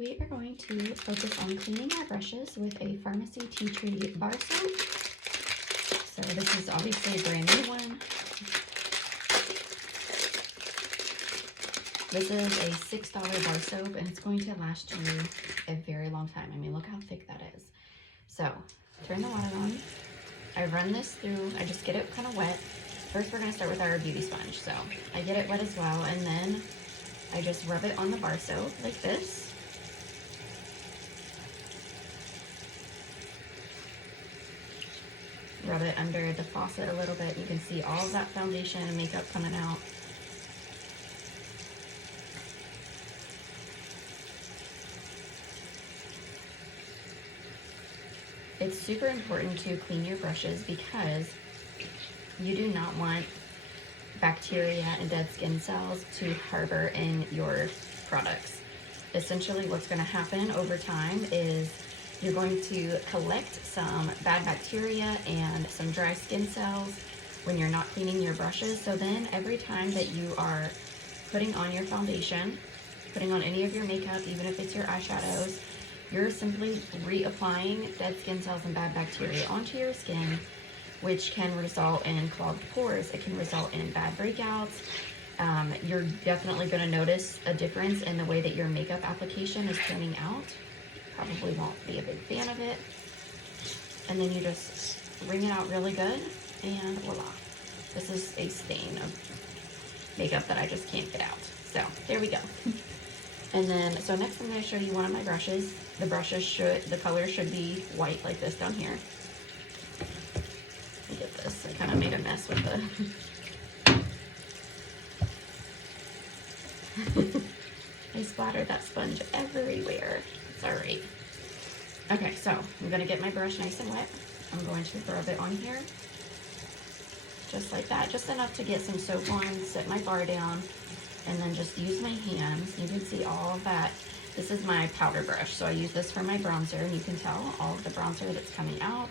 We are going to focus on cleaning our brushes with a Pharmacy Tea Tree bar soap. So this is obviously a brand new one. This is a $6 bar soap and it's going to last you a very long time. I mean, look how thick that is. So turn the water on. I run this through, I just get it kind of wet. First, we're going to start with our beauty sponge. So I get it wet as well, and then I just rub it on the bar soap like this. Rub it under the faucet a little bit. You can see all of that foundation and makeup coming out. It's super important to clean your brushes because you do not want bacteria and dead skin cells to harbor in your products. Essentially, what's going to happen over time is you're going to collect some bad bacteria and some dry skin cells when you're not cleaning your brushes. So then every time that you are putting on your foundation, putting on any of your makeup, even if it's your eyeshadows, you're simply reapplying dead skin cells and bad bacteria onto your skin, which can result in clogged pores. It can result in bad breakouts. You're definitely going to notice a difference in the way that your makeup application is turning out. Probably won't be a big fan of it. And then you just wring it out really good, and voila. This is a stain of makeup that I just can't get out. So there we go. And then, so next I'm going to show you one of my brushes. The color should be white like this down here. Look at this, I kind of made a mess with the... I splattered that sponge everywhere. It's all right. Okay, so I'm gonna get my brush nice and wet. I'm going to rub it on here, just like that, just enough to get some soap on, set my bar down, and then just use my hands. You can see all of that. This is my powder brush, so I use this for my bronzer, and you can tell all of the bronzer that's coming out.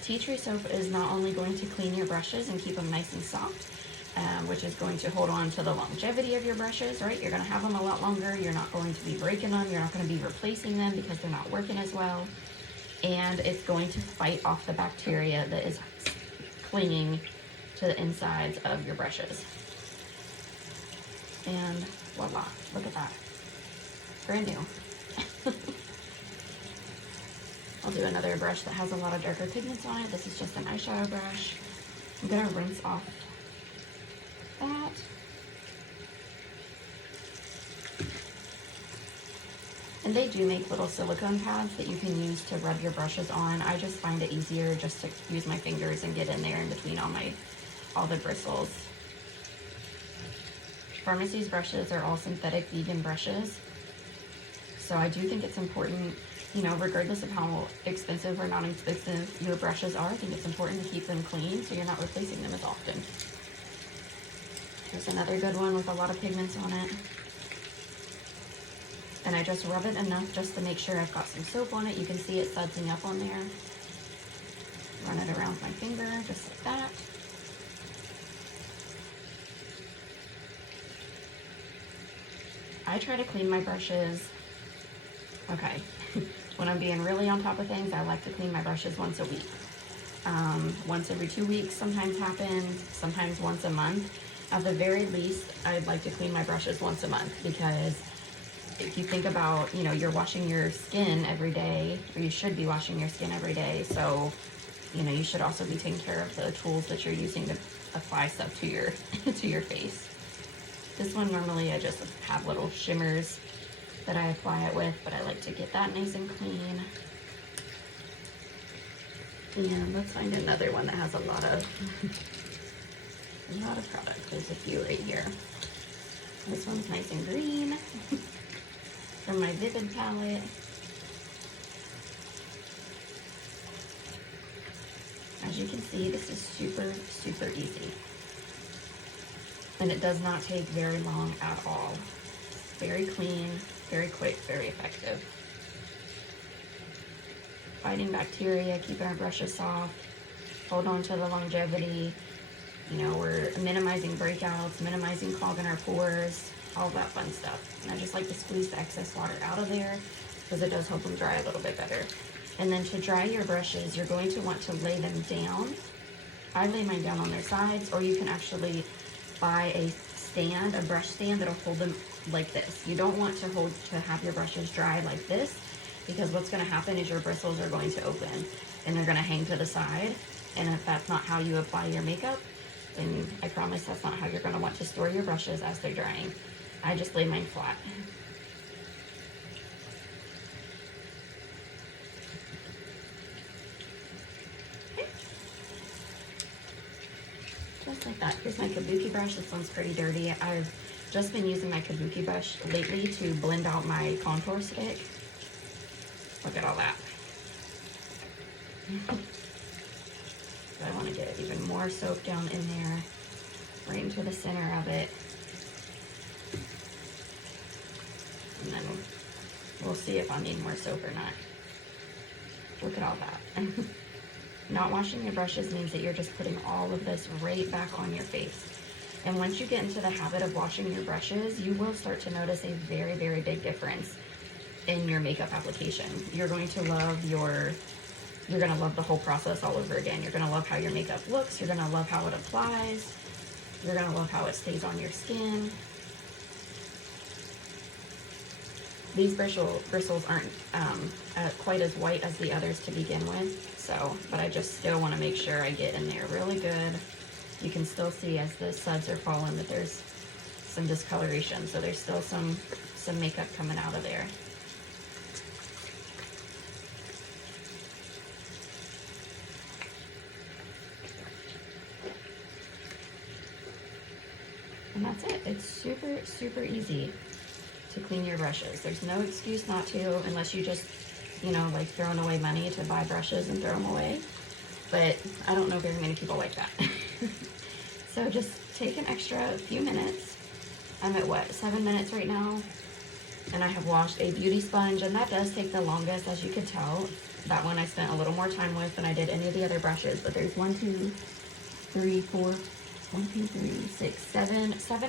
Tea tree soap is not only going to clean your brushes and keep them nice and soft, which is going to hold on to the longevity of your brushes, right? You're going to have them a lot longer. You're not going to be breaking them. You're not going to be replacing them because they're not working as well. And it's going to fight off the bacteria that is clinging to the insides of your brushes. And voila, look at that. Brand new. I'll do another brush that has a lot of darker pigments on it. This is just an eyeshadow brush. I'm going to rinse off that. And they do make little silicone pads that you can use to rub your brushes on. I just find it easier just to use my fingers and get in there in between all the bristles. Pharmacy's brushes are all synthetic vegan brushes. So I do think it's important, you know, regardless of how expensive or not expensive your brushes are, I think it's important to keep them clean so you're not replacing them as often. Here's another good one with a lot of pigments on it. And I just rub it enough just to make sure I've got some soap on it. You can see it sudsing up on there. Run it around my finger, just like that. I try to clean my brushes, okay, when I'm being really on top of things, I like to clean my brushes once a week. Once every 2 weeks sometimes happens, sometimes once a month. At the very least, I'd like to clean my brushes once a month because if you think about, you know, you're washing your skin every day, or you should be washing your skin every day, so, you know, you should also be taking care of the tools that you're using to apply stuff to your, to your face. This one, normally I just have little shimmers that I apply it with, but I like to get that nice and clean. And let's find another one that has a lot of product. There's a few right here. This one's nice and green from my Vivid palette. As you can see, this is super, super easy. And it does not take very long at all. Very clean, very quick, very effective. Fighting bacteria, keeping our brushes soft, hold on to the longevity. You know, we're minimizing breakouts, minimizing clogging our pores. all that fun stuff. And I just like to squeeze the excess water out of there because it does help them dry a little bit better. And then to dry your brushes, you're going to want to lay them down. I lay mine down on their sides, or you can actually buy a stand, a brush stand that'll hold them like this. You don't want to have your brushes dry like this, because what's going to happen is your bristles are going to open and they're going to hang to the side. And if that's not how you apply your makeup, then I promise that's not how you're going to want to store your brushes as they're drying. I just lay mine flat. Okay. Just like that. Here's my kabuki brush. This one's pretty dirty. I've just been using my kabuki brush lately to blend out my contour stick. Look at all that. I want to get even more soap down in there, right into the center of it. And then we'll see if I need more soap or not. Look at all that. Not washing your brushes means that you're just putting all of this right back on your face. And once you get into the habit of washing your brushes, you will start to notice a very, very big difference in your makeup application. You're going to love the whole process all over again. You're gonna love how your makeup looks. You're gonna love how it applies. You're gonna love how it stays on your skin. These bristles aren't quite as white as the others to begin with, but I just still wanna make sure I get in there really good. You can still see as the suds are falling that there's some discoloration, so there's still some makeup coming out of there. And that's it. It's super, super easy to clean your brushes. There's no excuse not to, unless you just, like throwing away money to buy brushes and throw them away. But I don't know very many people like that. So just take an extra few minutes. I'm at 7 minutes right now. And I have washed a beauty sponge, and that does take the longest, as you could tell. That one I spent a little more time with than I did any of the other brushes. But there's 7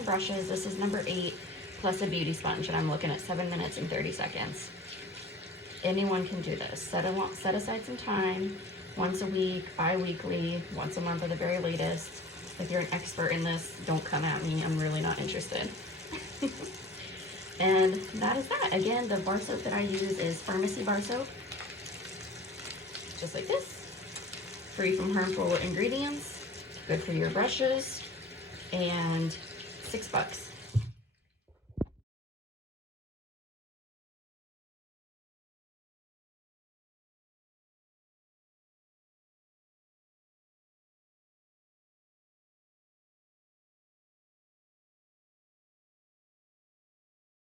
brushes. This is number 8, plus a beauty sponge, and I'm looking at 7 minutes and 30 seconds. Anyone can do this. Set aside some time, once a week, bi-weekly, once a month at the very latest. If you're an expert in this, don't come at me. I'm really not interested. And that is that. Again, the bar soap that I use is pharmacy bar soap. Just like this. Free from harmful ingredients. Good for your brushes, and $6.